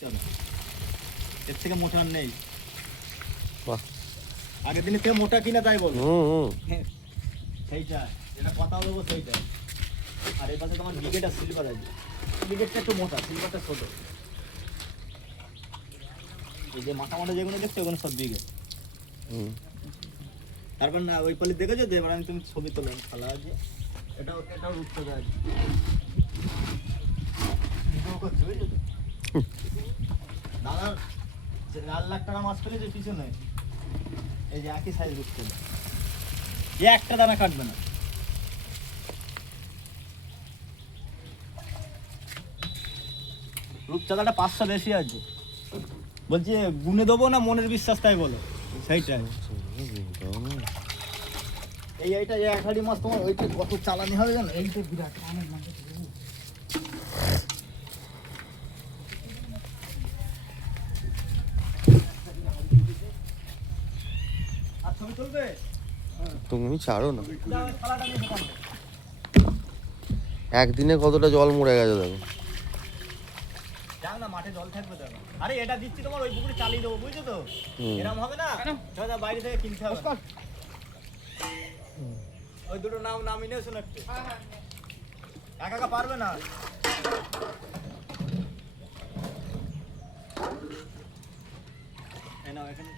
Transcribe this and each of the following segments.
চলো এর থেকে মোটা আর নেই। বাহ, আগের দিনের থেকে মোটা কিনা তাই বলো। হুম। সেইটা যেটা কথা বলবো সেইটা। আর এই পাশে তোমার ব্রিগেড আর সিলভার আছে। ব্রিগেডটা একটু মোটা, সিলভারটা ছোট। এই যে মাথা মাথা যেগুলো দেখছো ওগুলো সব ব্রিগেড। হুম। তারপর না ওই পলি দেখেছো যে এবার আমি তুমি ছবি তোলেন খালা আছে, এটাও রূপচাঁদা আছে। ভিডিও করছো বুঝছো তো? দাদার 4 লাখ টাকা মাছ ফেলেছে পিছনে, এই যে একই সাইজ রূপচাঁদা, যে একটা দানা কাটবে না। রূপচাঁদাটা 500 বেশি আছে। বলছি গুনে দেবো না মনের বিশ্বাস তাই বলো, সেইটাই। এইটা যে 1 হাঁড়ি মাছ তোমার ওইটা কত চালানি হবে জানো? এইটা বিরাট অনেক মাছ আছে। আর ছবি তুলবে? তুমি ছাড়ো না। দাও, ওই থালাটা নিয়ে দোকানে। একদিনে কতটা জল মরে গেছে দেখো। যাক না, মাঠে জল থাকবে তো এখন। আরে এটা দিচ্ছি তোমার ওই পুকুরে চালিয়ে দেবো, বুঝছো তো? হুম। এরকম হবে না, চলো বাইরে থেকে কিনতে হবে না। ওই দুটো নামিয়ে নিয়ে শোনো একটু। একা একা পারবে না। এই নাও এখানে।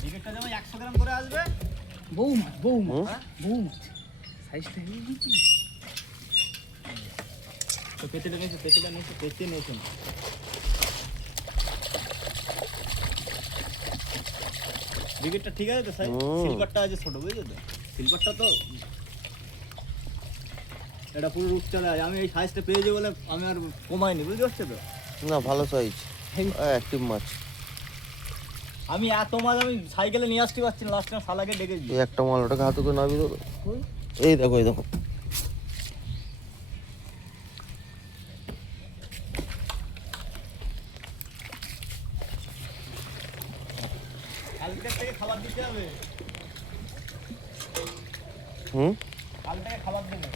ব্রিগেডটা যেমন 100 গ্রাম করে আসবে। বউ মাছ হুম? বউ মাছ সাইজটা তো পেঁচেটা নিয়েছে, পেঁচে নিয়েছে। ব্রিগেডটা ঠিক আছে তো সাইজ? হুম। সিলভারটা আছে ছোট, বুঝছো তো? সিলভারটা তো এটা পুরো রূপচাঁদা আছে। আমি এই সাইজটা পেয়েছি বলে আমি আর কমাইনি, বুঝতে পারছো তো? না, ভালো সাইজ, অ্যাক্টিভ মাছ। আমি এত মাছ আমি সাইকেলে নিয়ে আসতে পারছি না, লাস্ট টাইম শালাকে ডেকেছি। এই একটা মাল, ওটাকে হাতে করে নামিয়ে দেবো। এই দেখো, এই দেখো। কালকের থেকে খাবার দিতে হবে, হুম। কাল থেকে খাবার দেবে।